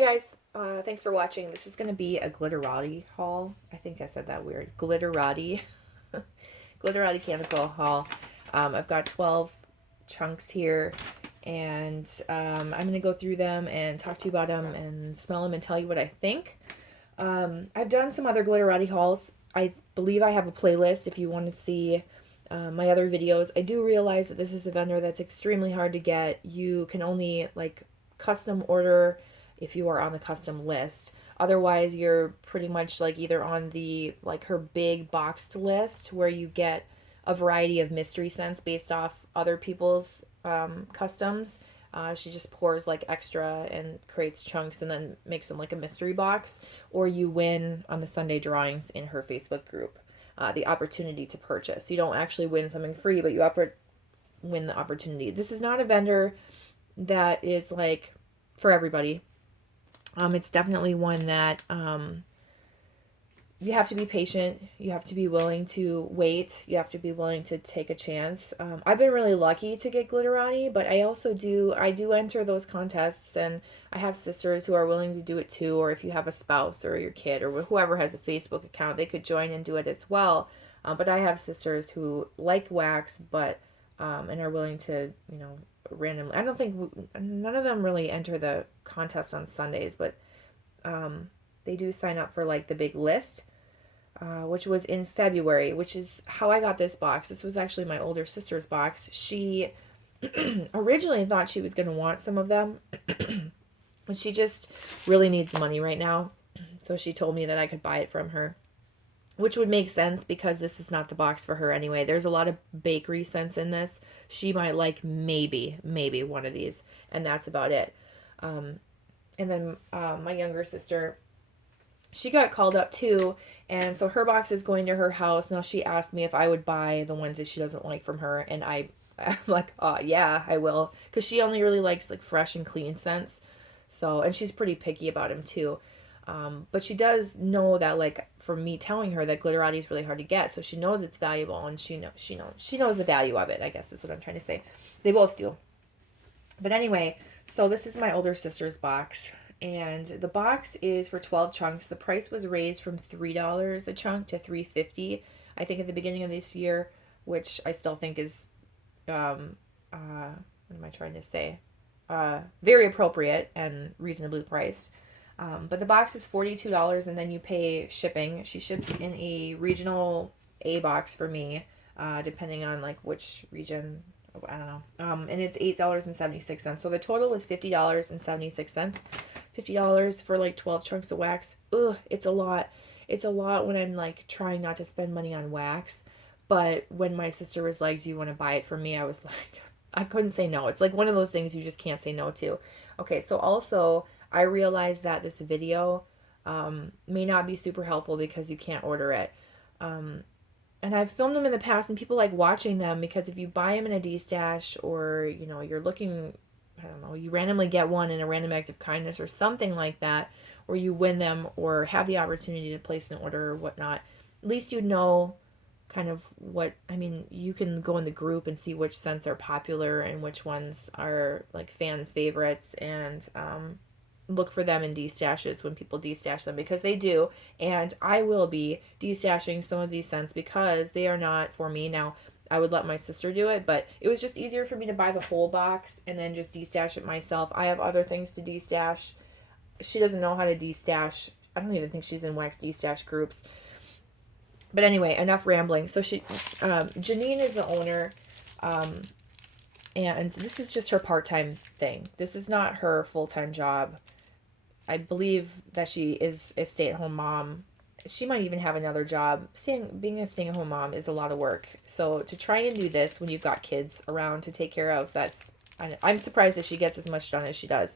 Hi guys, thanks for watching. This is going to be a Glitterati haul. I think I said that weird. Glitterati. Glitterati candle haul. I've got 12 chunks here, and I'm going to go through them and talk to you about them and smell them and tell you what I think. I've done some other Glitterati hauls. I believe I have a playlist if you want to see my other videos. I do realize that this is a vendor that's extremely hard to get. You can only like custom order if you are on the custom list. Otherwise, you're pretty much like either on the like her big boxed list where you get a variety of mystery scents based off other people's customs. She just pours like extra and creates chunks and then makes them like a mystery box. Or you win on the Sunday drawings in her Facebook group the opportunity to purchase. You don't actually win something free, but you win the opportunity. This is not a vendor that is like for everybody. It's definitely one that you have to be patient. You have to be willing to wait. You have to be willing to take a chance. I've been really lucky to get Glitterati, but I do enter those contests, and I have sisters who are willing to do it too, or if you have a spouse or your kid or whoever has a Facebook account, they could join and do it as well. But I have sisters who like wax, but and are willing to, randomly. I don't think none of them really enter the contest on Sundays, but they do sign up for like the big list, which was in February, which is how I got this box. This was actually my older sister's box. She originally thought she was going to want some of them, but she just really needs money right now. So she told me that I could buy it from her, which would make sense because this is not the box for her anyway. There's a lot of bakery scents in this. She might like maybe one of these, and that's about it. And then my younger sister, she got called up too, and so her box is going to her house. Now she asked me if I would buy the ones that she doesn't like from her, and I'm like, oh yeah, I will, because she only really likes like fresh and clean scents. So, and she's pretty picky about them too. But she does know that, like, from me telling her that Glitterati is really hard to get, so she knows it's valuable, and she knows the value of it, I guess is what I'm trying to say. They both do. But anyway, so this is my older sister's box, and the box is for 12 chunks. The price was raised from $3 a chunk to $3.50, I think, at the beginning of this year, which I still think is, what am I trying to say? Very appropriate and reasonably priced. But the box is $42, and then you pay shipping. She ships in a regional A box for me, depending on like which region. I don't know. And it's $8.76. So the total was $50.76. $50 for like 12 chunks of wax. Ugh, it's a lot. It's a lot when I'm like trying not to spend money on wax. But when my sister was like, "Do you want to buy it for me?" I was like, I couldn't say no. It's like one of those things you just can't say no to. Okay, so also, I realized that this video may not be super helpful because you can't order it. And I've filmed them in the past, and people like watching them because if you buy them in a D-stash, or, you're looking, I don't know, you randomly get one in a random act of kindness or something like that, or you win them or have the opportunity to place an order or whatnot, at least you know kind of you can go in the group and see which scents are popular and which ones are like fan favorites, and look for them in D-stashes when people D-stash them, because they do. And I will be D-stashing some of these scents because they are not for me. Now, I would let my sister do it, but it was just easier for me to buy the whole box and then just D-stash it myself. I have other things to D-stash. She doesn't know how to D-stash. I don't even think she's in wax D-stash groups. But anyway, enough rambling. So Janine is the owner, and this is just her part-time thing. This is not her full-time job. I believe that she is a stay-at-home mom. She might even have another job. Being a stay-at-home mom is a lot of work. So to try and do this when you've got kids around to take care of, I'm surprised that she gets as much done as she does,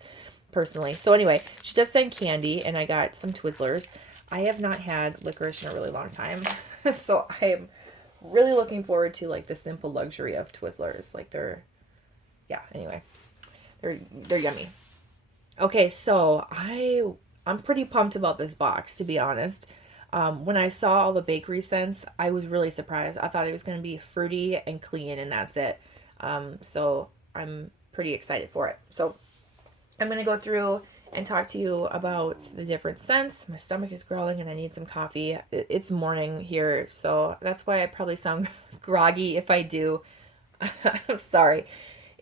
personally. So anyway, she does send candy, and I got some Twizzlers. I have not had licorice in a really long time, so I'm really looking forward to like the simple luxury of Twizzlers. Like anyway, they're yummy. Okay, so I'm pretty pumped about this box, to be honest. When I saw all the bakery scents, I was really surprised. I thought it was going to be fruity and clean, and that's it. So I'm pretty excited for it. So I'm going to go through and talk to you about the different scents. My stomach is growling and I need some coffee. It's morning here, so that's why I probably sound groggy if I do. I'm sorry.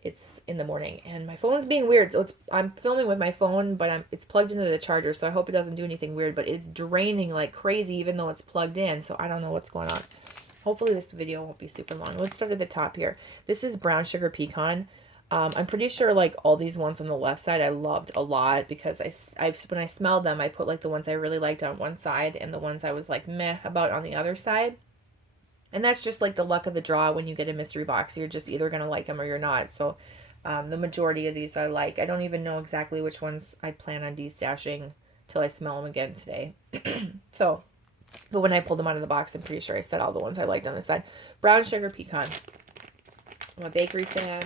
It's in the morning and my phone's being weird. So I'm filming with my phone, but it's plugged into the charger, so I hope it doesn't do anything weird, but it's draining like crazy even though it's plugged in, so I don't know what's going on. Hopefully this video won't be super long. Let's start at the top here. This is Brown Sugar Pecan. I'm pretty sure like all these ones on the left side I loved a lot because when I smelled them, I put like the ones I really liked on one side and the ones I was like meh about on the other side. And that's just like the luck of the draw when you get a mystery box. You're just either going to like them or you're not. So the majority of these I like. I don't even know exactly which ones I plan on destashing till I smell them again today. So, but when I pulled them out of the box, I'm pretty sure I said all the ones I liked on this side. Brown Sugar Pecan. I'm a bakery fan.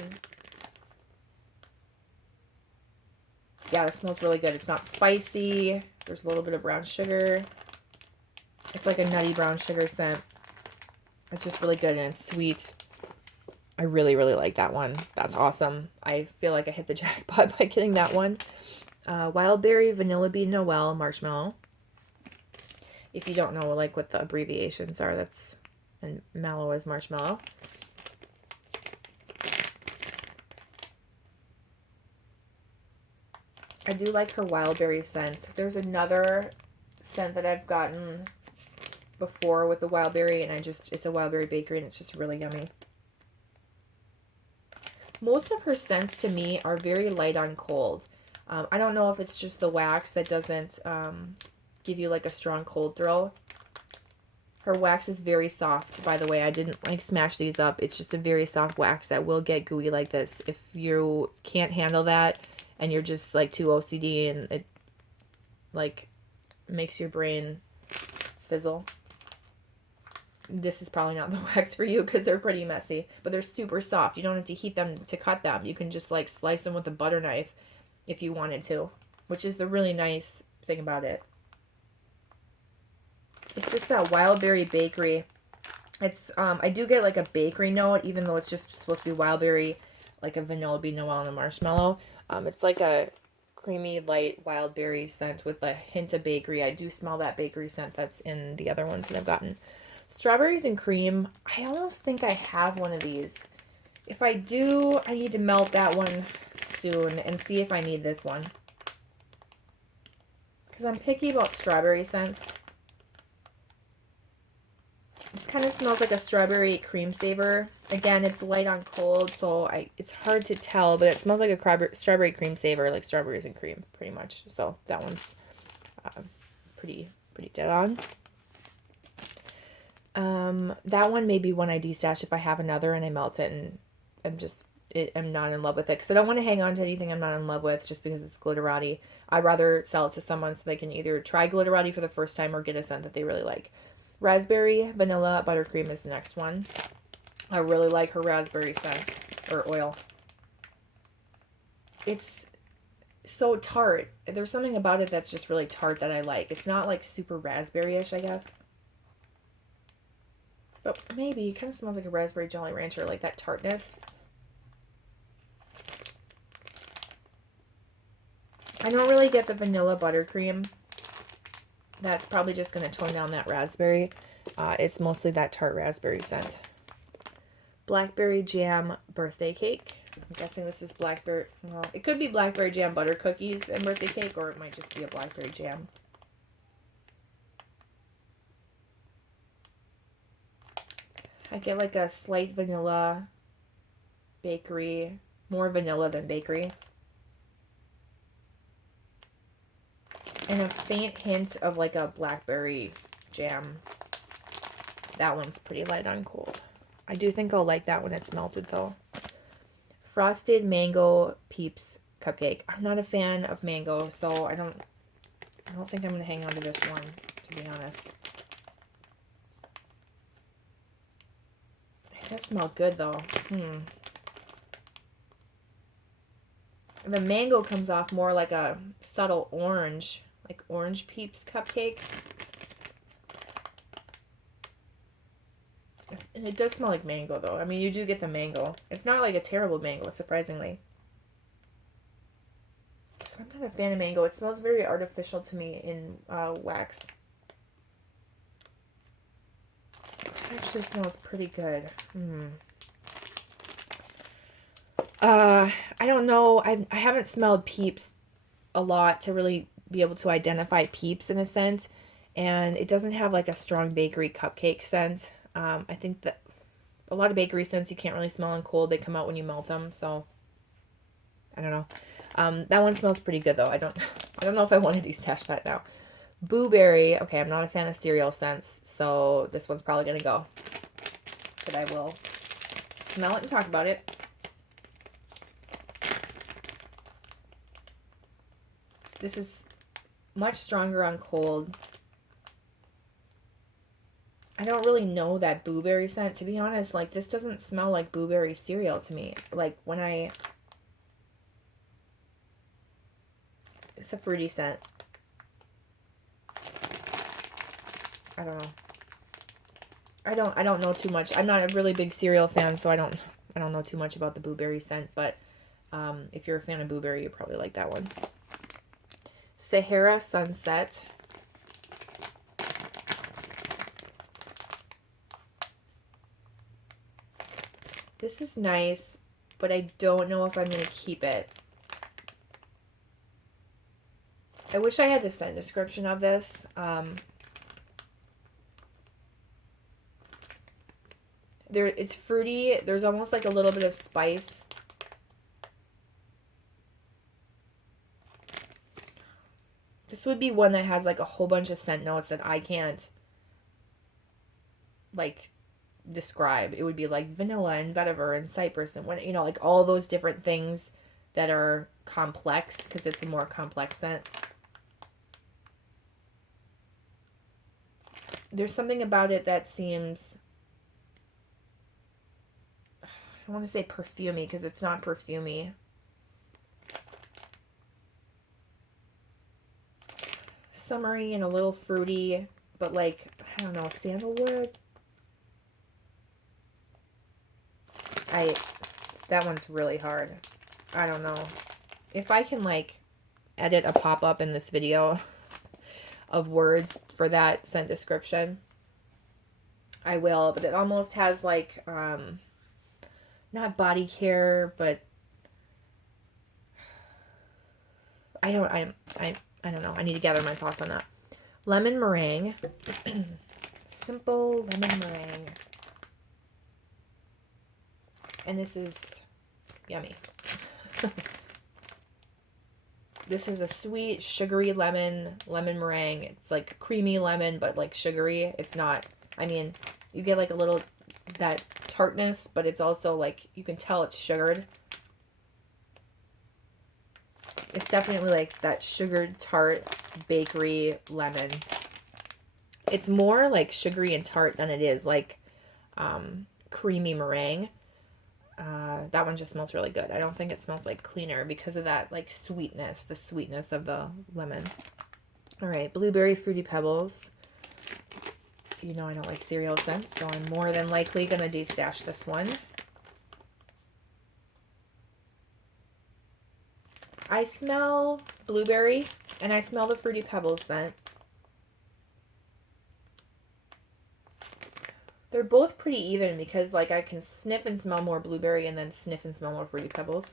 Yeah, it smells really good. It's not spicy. There's a little bit of brown sugar. It's like a nutty brown sugar scent. It's just really good and it's sweet. I really, really like that one. That's awesome. I feel like I hit the jackpot by getting that one. Wild Berry, Vanilla Bean, Noel, Marshmallow. If you don't know like what the abbreviations are, that's, and mallow is marshmallow. I do like her wild berry scent. There's another scent that I've gotten before with the wild berry, and it's a wild berry bakery, and it's just really yummy. Most of her scents to me are very light on cold. I don't know if it's just the wax that doesn't give you like a strong cold throw. Her wax is very soft, by the way. I didn't like smash these up. It's just a very soft wax that will get gooey like this. If you can't handle that, and you're just like too OCD and it like makes your brain fizzle, this is probably not the wax for you because they're pretty messy, but they're super soft. You don't have to heat them to cut them. You can just like slice them with a butter knife if you wanted to, which is the really nice thing about it. It's just that wild berry bakery. It's I do get like a bakery note even though it's just supposed to be wild berry, like a vanilla bean, Noel, and a marshmallow. It's like a creamy, light wild berry scent with a hint of bakery. I do smell that bakery scent that's in the other ones that I've gotten. Strawberries and cream. I almost think I have one of these. If I do, I need to melt that one soon and see if I need this one. Because I'm picky about strawberry scents. This kind of smells like a strawberry cream saver. Again, it's light on cold, so it's hard to tell, but it smells like a strawberry cream saver, like strawberries and cream, pretty much. So that one's pretty dead on. That one may be one I destash if I have another and I melt it and I'm not in love with it. Because I don't want to hang on to anything I'm not in love with just because it's Glitterati. I'd rather sell it to someone so they can either try Glitterati for the first time or get a scent that they really like. Raspberry, vanilla, buttercream is the next one. I really like her raspberry scent, or oil. It's so tart. There's something about it that's just really tart that I like. It's not like super raspberry-ish, I guess. But maybe. It kind of smells like a raspberry Jolly Rancher, like that tartness. I don't really get the vanilla buttercream. That's probably just going to tone down that raspberry. It's mostly that tart raspberry scent. Blackberry jam birthday cake. I'm guessing this is blackberry. Well, it could be blackberry jam butter cookies and birthday cake, or it might just be a blackberry jam. I get like a slight vanilla bakery. More vanilla than bakery. And a faint hint of like a blackberry jam. That one's pretty light on cold. I do think I'll like that when it's melted though. Frosted mango peeps cupcake. I'm not a fan of mango, so I don't think I'm gonna hang on to this one, to be honest. It does smell good though. The mango comes off more like a subtle orange. Like orange peeps cupcake. And it does smell like mango though. I mean, you do get the mango. It's not like a terrible mango, surprisingly. It I'm not a fan of mango. It smells very artificial to me in wax. It actually smells pretty good. I don't know. I haven't smelled Peeps a lot to really be able to identify Peeps in a scent. And it doesn't have like a strong bakery cupcake scent. I think that a lot of bakery scents you can't really smell in cold. They come out when you melt them. So I don't know. That one smells pretty good though. I don't know if I want to destash that now. Blueberry. Okay, I'm not a fan of cereal scents, so this one's probably gonna go. But I will smell it and talk about it. This is much stronger on cold. I don't really know that blueberry scent, to be honest. Like, this doesn't smell like blueberry cereal to me. Like, when it's a fruity scent. I don't know. I don't know too much. I'm not a really big cereal fan, so I don't know too much about the blueberry scent, but if you're a fan of blueberry, you probably like that one. Sahara Sunset. This is nice, but I don't know if I'm going to keep it. I wish I had the scent description of this. It's fruity. There's almost like a little bit of spice. This would be one that has like a whole bunch of scent notes that I can't like describe. It would be like vanilla and vetiver and cypress and when, you know, like all those different things that are complex because it's a more complex scent. There's something about it that seems, I want to say perfumey because it's not perfumey. Summery and a little fruity, but like, I don't know, sandalwood. That one's really hard. I don't know. If I can like edit a pop-up in this video of words for that scent description, I will, but it almost has like, not body care, but I don't know. I need to gather my thoughts on that. Lemon meringue. Simple lemon meringue. And this is yummy. This is a sweet, sugary lemon meringue. It's like creamy lemon, but like sugary. It's not, I mean, you get like a little, that tartness, but it's also like, you can tell it's sugared. It's definitely like that sugared tart bakery lemon. It's more like sugary and tart than it is like creamy meringue. That one just smells really good. I don't think it smells like cleaner because of that like sweetness, the sweetness of the lemon. All right, blueberry fruity pebbles. You know I don't like cereal scents, so I'm more than likely going to destash this one. I smell blueberry and I smell the fruity pebbles scent. They're both pretty even because like I can sniff and smell more blueberry and then sniff and smell more fruity pebbles.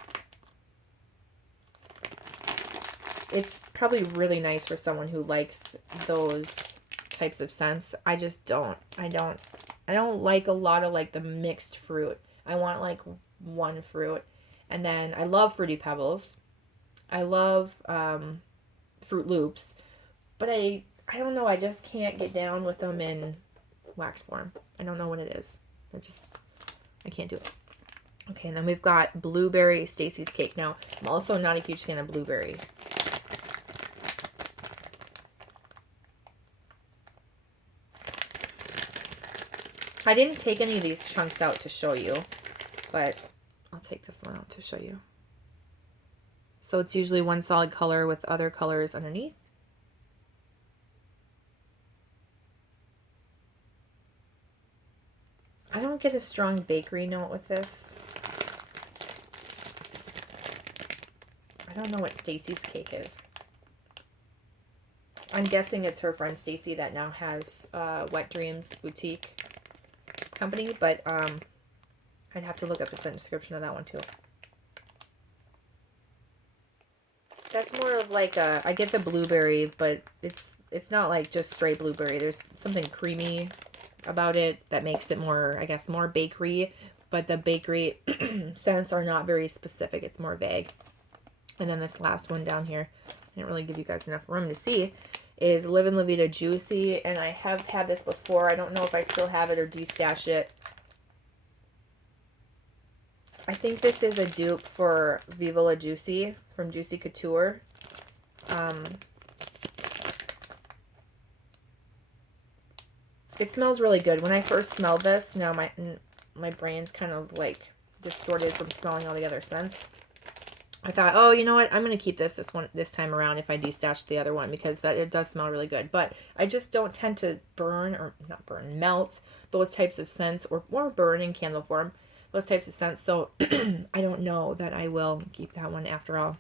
It's probably really nice for someone who likes those types of scents. I just don't. I don't like a lot of like the mixed fruit. I want like one fruit. And then I love fruity pebbles. I love Fruit Loops, but I don't know, I just can't get down with them in wax form. I don't know what it is. I can't do it. Okay, and then we've got blueberry Stacy's cake. Now, I'm also not a huge fan of blueberry. I didn't take any of these chunks out to show you, but I'll take this one out to show you. So it's usually one solid color with other colors underneath. I don't get a strong bakery note with this. I I don't know what Stacy's cake is. I'm guessing it's her friend Stacy that now has Wet Dreams Boutique Company, but I'd have to look up the scent description of that one too. That's more of like a, I get the blueberry, but it's not like just straight blueberry. There's something creamy about it that makes it more, I guess, more bakery, but the bakery scents are not very specific. It's more vague. And then this last one down here, I didn't really give you guys enough room to see, is Live and La Vida Juicy, and I have had this before. I don't know if I still have it or destashed it. I think this is a dupe for Viva La Juicy from Juicy Couture. It smells really good. When I first smelled this, now my brain's kind of like distorted from smelling all the other scents. I thought, oh, you know what? I'm going to keep this time around if I destash the other one, because it does smell really good. But I just don't tend to melt those types of scents, or burn in candle form, those types of scents. So I don't know that I will keep that one after all.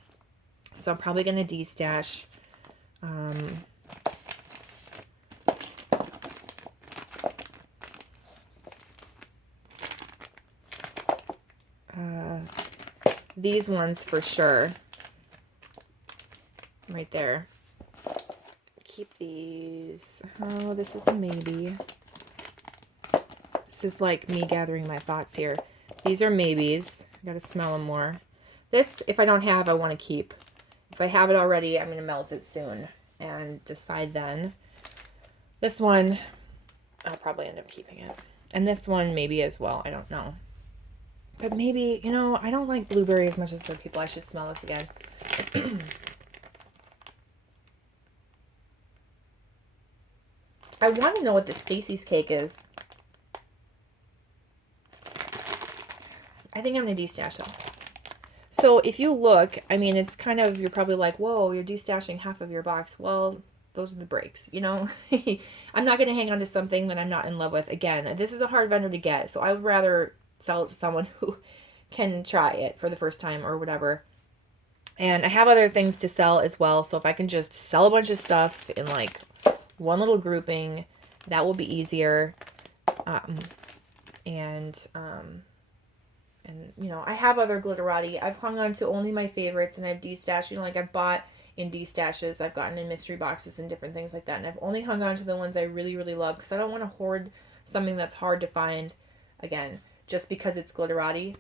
So I'm probably going to destash. These ones for sure. Right there. Keep these. Oh, this is a maybe. This is like me gathering my thoughts here. These are maybes. I gotta smell them more. This, if I don't have, I want to keep. If I have it already, I'm going to melt it soon and decide then. This one, I'll probably end up keeping it. And this one maybe as well. I don't know. But maybe, you know, I don't like blueberry as much as other people. I should smell this again. I want to know what the Stacy's cake is. I think I'm going to destash them. So if you look, I mean, it's kind of, you're probably like, whoa, you're destashing half of your box. Well, those are the breaks, you know? I'm not going to hang on to something that I'm not in love with. Again, this is a hard vendor to get, so I would rather sell it to someone who can try it for the first time or whatever. And I have other things to sell as well, so if I can just sell a bunch of stuff in like one little grouping, that will be easier. And you know, I have other Glitterati. I've hung on to only my favorites, and I've destashed, you know, like I've bought in destashes, I've gotten in mystery boxes and different things like that, and I've only hung on to the ones I really, really love, because I don't want to hoard something that's hard to find, again, just because it's Glitterati,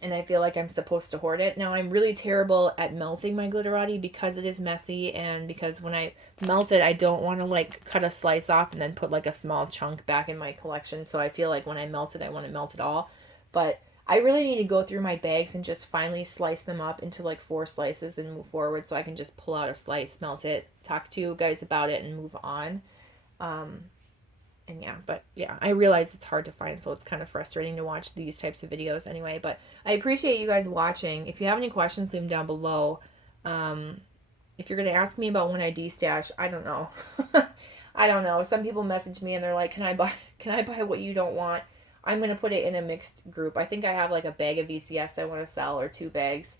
and I feel like I'm supposed to hoard it. Now, I'm really terrible at melting my Glitterati because it is messy, and because when I melt it, I don't want to like cut a slice off and then put like a small chunk back in my collection, so I feel like when I melt it, I want to melt it all. But I really need to go through my bags and just finally slice them up into like 4 slices and move forward, so I can just pull out a slice, melt it, talk to you guys about it, and move on. And yeah, but yeah, I realize it's hard to find, so it's kind of frustrating to watch these types of videos anyway. But I appreciate you guys watching. If you have any questions, leave them down below. If you're going to ask me about when I destash, I don't know. I don't know. Some people message me and they're like, can I buy what you don't want? I'm going to put it in a mixed group. I think I have like a bag of VCS I want to sell, or 2 bags.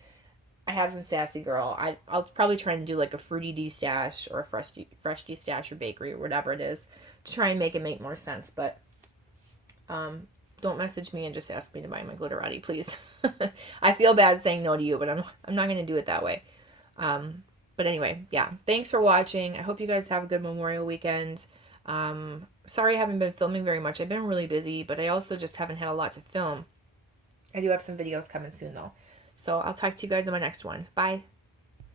I have some Sassy Girl. I'll probably try and do like a fruity destash or a fresh destash or bakery or whatever it is, to try and make it make more sense. But don't message me and just ask me to buy my Glitterati, please. I feel bad saying no to you, but I'm not going to do it that way. But anyway, yeah, thanks for watching. I hope you guys have a good Memorial weekend. Sorry I haven't been filming very much. I've been really busy, but I also just haven't had a lot to film. I do have some videos coming soon, though. So I'll talk to you guys in my next one. Bye.